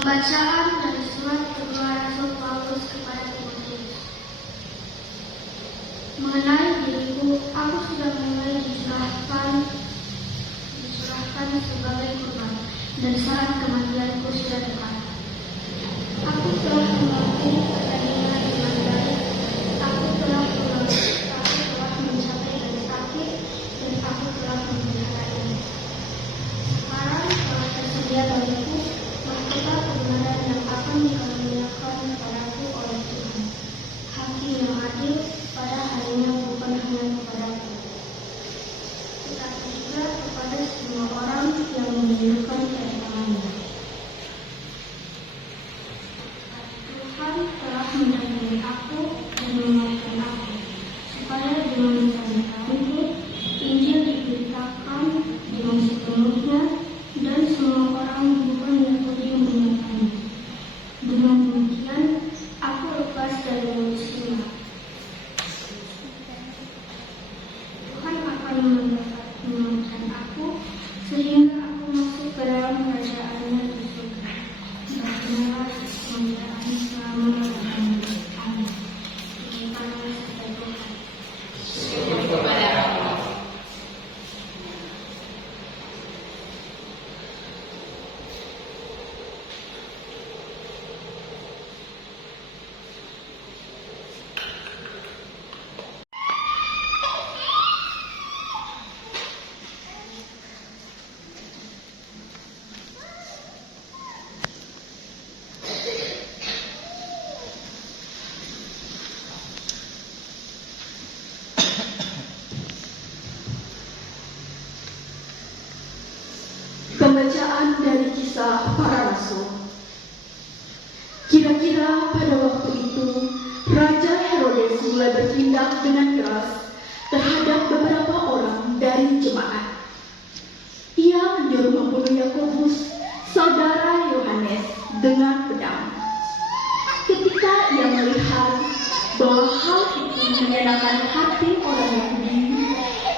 Pembacaan dari surat kedua Rasul Paulus kepada Timotius. Mengenai diriku, aku sudah mulai diserahkan sebagai korban, dan saat kematianku sudah dekat. Aku telah melalui pertandingan dengan baik. Aku telah mencapai garis akhir, dan aku telah memelihara. Sekarang telah tersedia bagiku mahkota kebenaran yang akan dikaruniakan kepadaku oleh Tuhan, Hakim yang adil pada harinya, bukan hanya kepadaku, tetapi juga kepada semua orang yang menunjukkan keemangannya. Tuhan telah mendampingi aku dan menguatkan aku, supaya dengan pengetahuanku Injil diberitakan dengan sepenuhnya, dan semua orang bukan Yahudi membenarkannya. Dengan demikian, aku lepas dari musibah. Tuhan akan menyelamatkan aku, sehingga aku masuk ke dalam kerajaan-Nya di surga. Baginya kemuliaan selama-lamanya. Amin. Demikianlah sabda Tuhan. Syukur kepada Allah. Pembacaan dari Kisah Para Rasul. Kira-kira pada waktu itu, Raja Herodes mulai bertindak dengan keras terhadap beberapa orang dari jemaat. Ia menyuruh membunuh Yakobus, saudara Yohanes, dengan pedang. Ketika ia melihat bahwa hal itu menyenangkan hati orang Yahudi,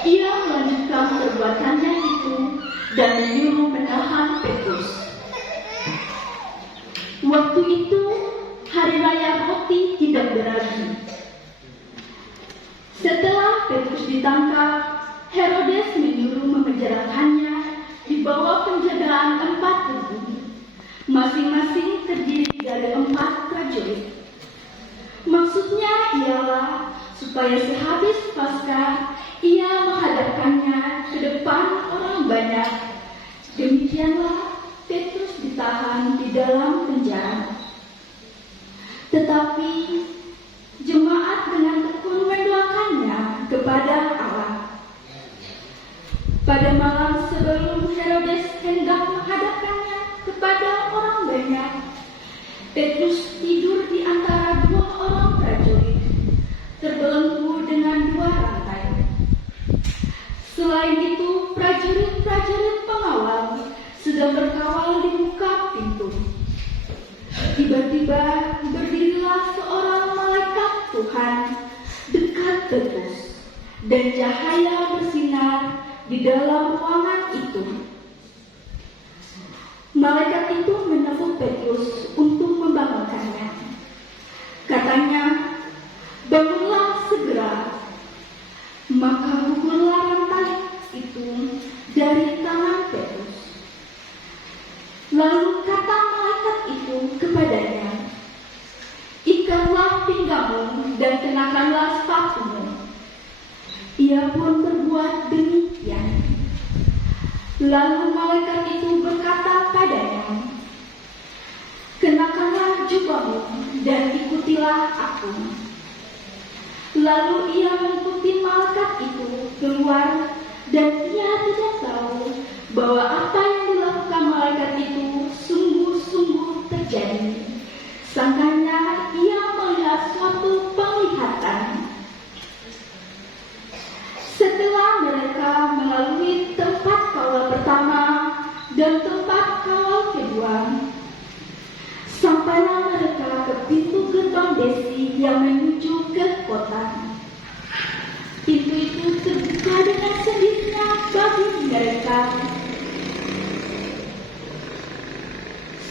ia melanjutkan perbuatannya itu dan menyuruh menahan Petrus. Waktu itu hari raya roti tidak beragi. Setelah Petrus ditangkap, Herodes menyuruh memenjarakannya di bawah penjagaan 4 regu, masing-masing terdiri dari 4 prajurit. Maksudnya ialah supaya sehabis Paskah ia menghadapkannya ke depan orang banyak. Demikianlah Petrus ditahan di dalam penjara. Tetapi jemaat dengan tekun mendoakannya kepada Allah. Pada malam sebelum Herodes hendak menghadapkannya kepada orang banyak, Petrus tidur di antara 2 orang prajurit, terbelenggu dengan 2 rantai. Selain itu, prajurit-prajurit pengawal sedang berkawal di muka pintu. Tiba-tiba berdirilah seorang malaikat Tuhan dekat Petrus, dan cahaya bersinar di dalam ruangan itu. Malaikat itu menepuk Petrus untuk membangunkannya. Katanya, "Bangunlah segera." Maka gugurlah rantai itu dari tangan Petrus. Lalu kata malaikat itu kepadanya, "Ikatlah pinggangmu dan kenakanlah sepatumu." Ia pun berbuat demikian. Lalu malaikat itu berkata padanya, "Kenakanlah jubahmu dan ikutilah aku." Lalu ia mengikuti malaikat itu keluar, dan ia tidak tahu bahwa apa yang dilakukan malaikat itu sungguh-sungguh terjadi. Sangkanya ia melihat suatu penglihatan. Setelah mereka melalui tempat kawal pertama dan tempat kawal kedua, sampailah mereka ke pintu gerbang besi yang menuju ke kota. Pintu itu terbuka dengan sendirinya bagi mereka.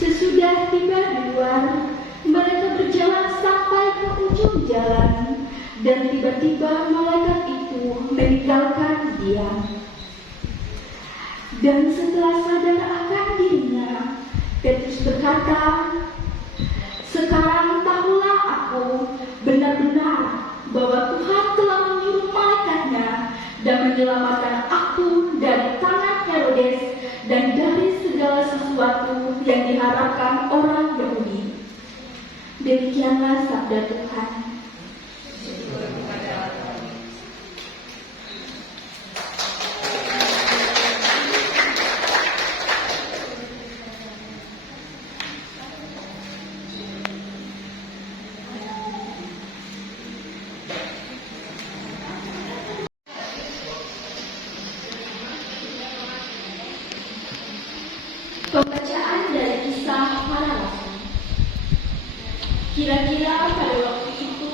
Sesudah Sesudah tiba di luar, mereka berjalan sampai ke ujung jalan, dan tiba-tiba malaikat itu meninggalkan dia. Dan setelah sadar akan dirinya, Petrus berkata, "Sekarang tahulah aku benar-benar bahwa Tuhan telah menyuruh malaikatnya dan menyelamatkan aku dari tangan Herodes dan dari segala sesuatu yang diharapkan orang Yahudi." Demikianlah sabda Tuhan. Pembacaan dari Kisah Para Rasul. Kira-kira pada waktu itu,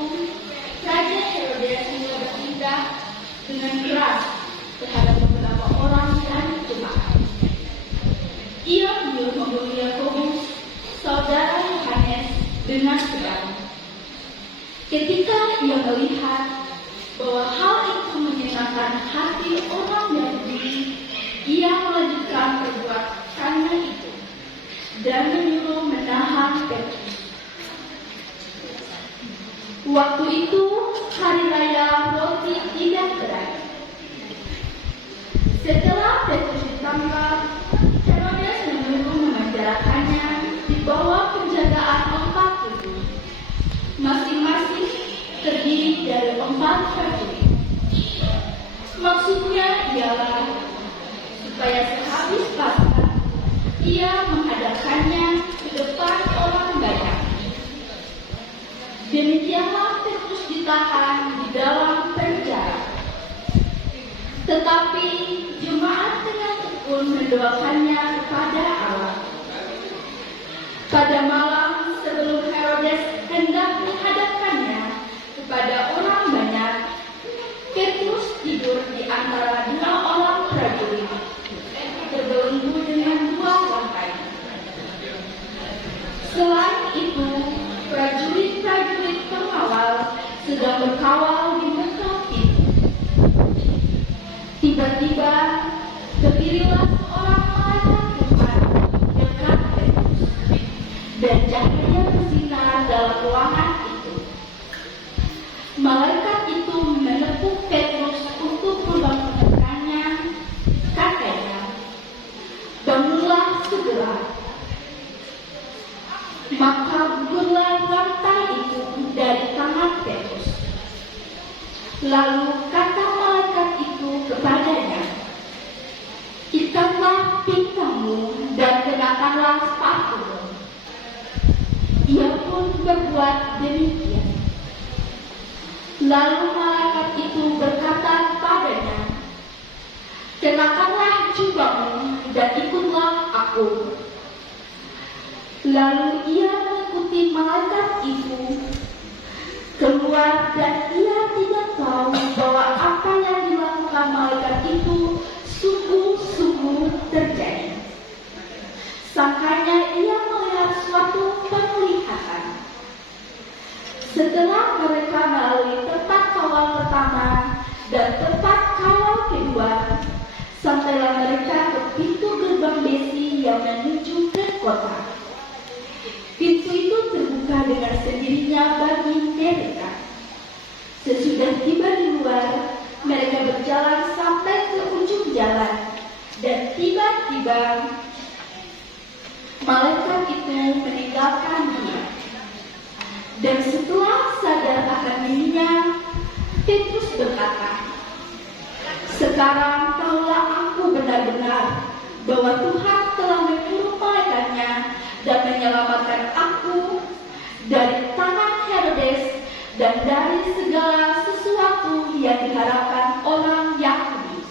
Raja Herodes mulai bertindak dengan keras terhadap beberapa orang dari jemaat. Ia menyuruh membunuh Yakobus, saudara Yohanes, dengan pedang. Ketika ia melihat bahwa hal itu menyenangkan hati orang Yahudi, ia melanjutkan perbuatannya itu dan menyuruh menahan Petrus. Waktu itu hari raya roti tidak berakhir. Setelah Petrus ditangkap, Herodes menyuruh memenjarakannya di bawah penjagaan 4 ibu, masing-masing terdiri dari 4 prajurit. Maksudnya ialah supaya sehabis Paskah ia menghadapkannya ke depan orang banyak. Demikianlah Petrus ditahan di dalam penjara. Tetapi jemaat dengan tekun mendoakannya kepada Allah. Pada malam sebelum Herodes hendak menghadapkannya kepada orang banyak, Petrus tidur di antara 2 orang prajurit, terbelenggu dengan 2 lantai. Selain itu, prajurit-prajurit pengawal sedang berkawal di muka pintu. Tiba-tiba berdirilah seorang malaikat Tuhan dekat Petrus, dan cahaya bersinar dalam ruangan itu. Malaikat itu menepuk Petrus untuk membangunkannya, katanya, "Bangunlah segera." Maka gugurlah rantai itu dari tangan Petrus. Lalu kata malaikat itu kepadanya, "Ikatlah pinggangmu dan kenakanlah sepatumu." Ia pun berbuat demikian. Lalu malaikat itu berkata kepadanya, "Kenakanlah jubahmu dan ikutlah aku." Lalu ia mengikuti malaikat itu keluar, dan ia tidak tahu bahwa apa yang dilakukan malaikat itu sungguh-sungguh terjadi. Sangkanya ia melihat suatu penglihatan. Setelah mereka melalui tempat kawal pertama dan tempat kawal kedua, sampailah mereka ke pintu gerbang besi yang menuju ke kota. Pintu itu terbuka dengan sendirinya bagi mereka. Sesudah tiba di luar, mereka berjalan sampai ke ujung jalan, dan tiba-tiba malaikat itu meninggalkan dia. Dan setelah sadar akan dirinya, Petrus berkata, "Sekarang tahulah aku benar-benar bahwa Tuhan telah menyuruh malaikatnya dan menyelamatkan aku dari tangan Herodes dan dari segala sesuatu yang diharapkan orang Yahudi."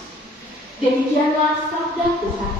Demikianlah sabda Tuhan.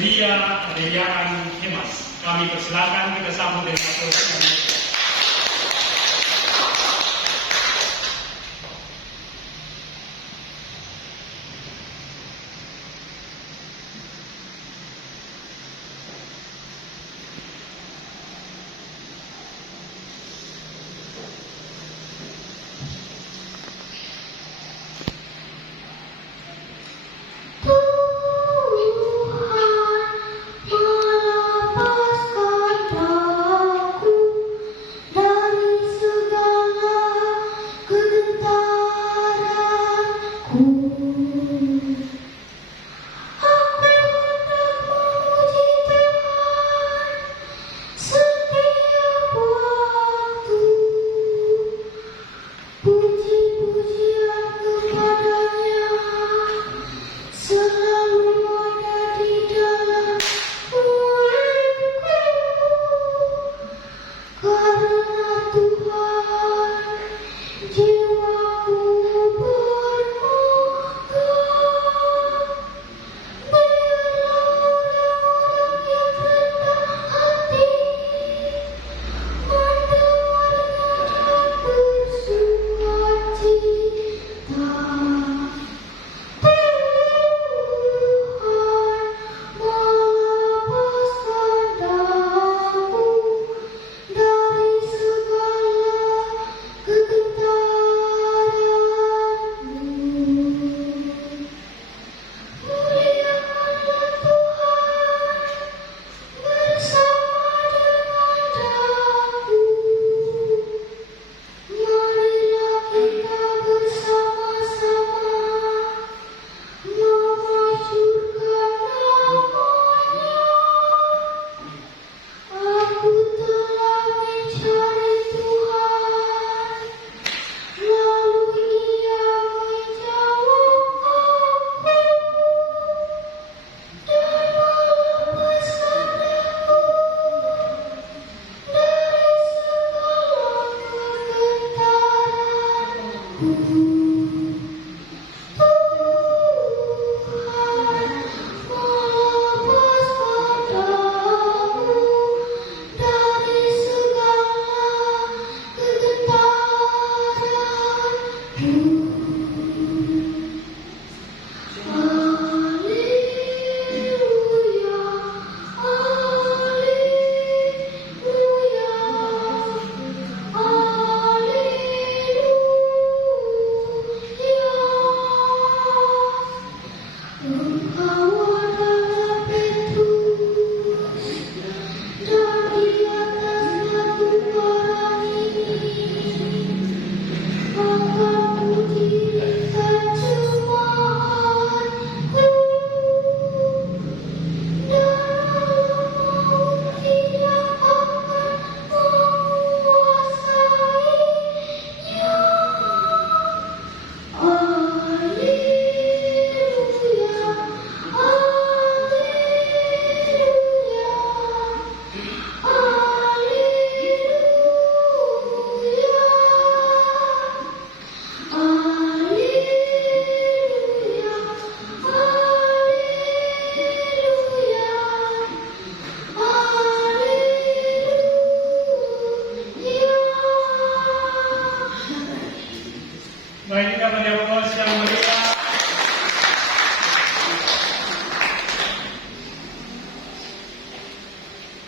bersedia menyediakan hemas. Kami persilakan kita sambut dengan aplaus. Baik, kita beri aplaus yang meriah.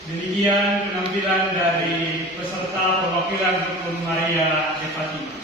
Demikian penampilan dari peserta perwakilan Rukun Maria de Fatima.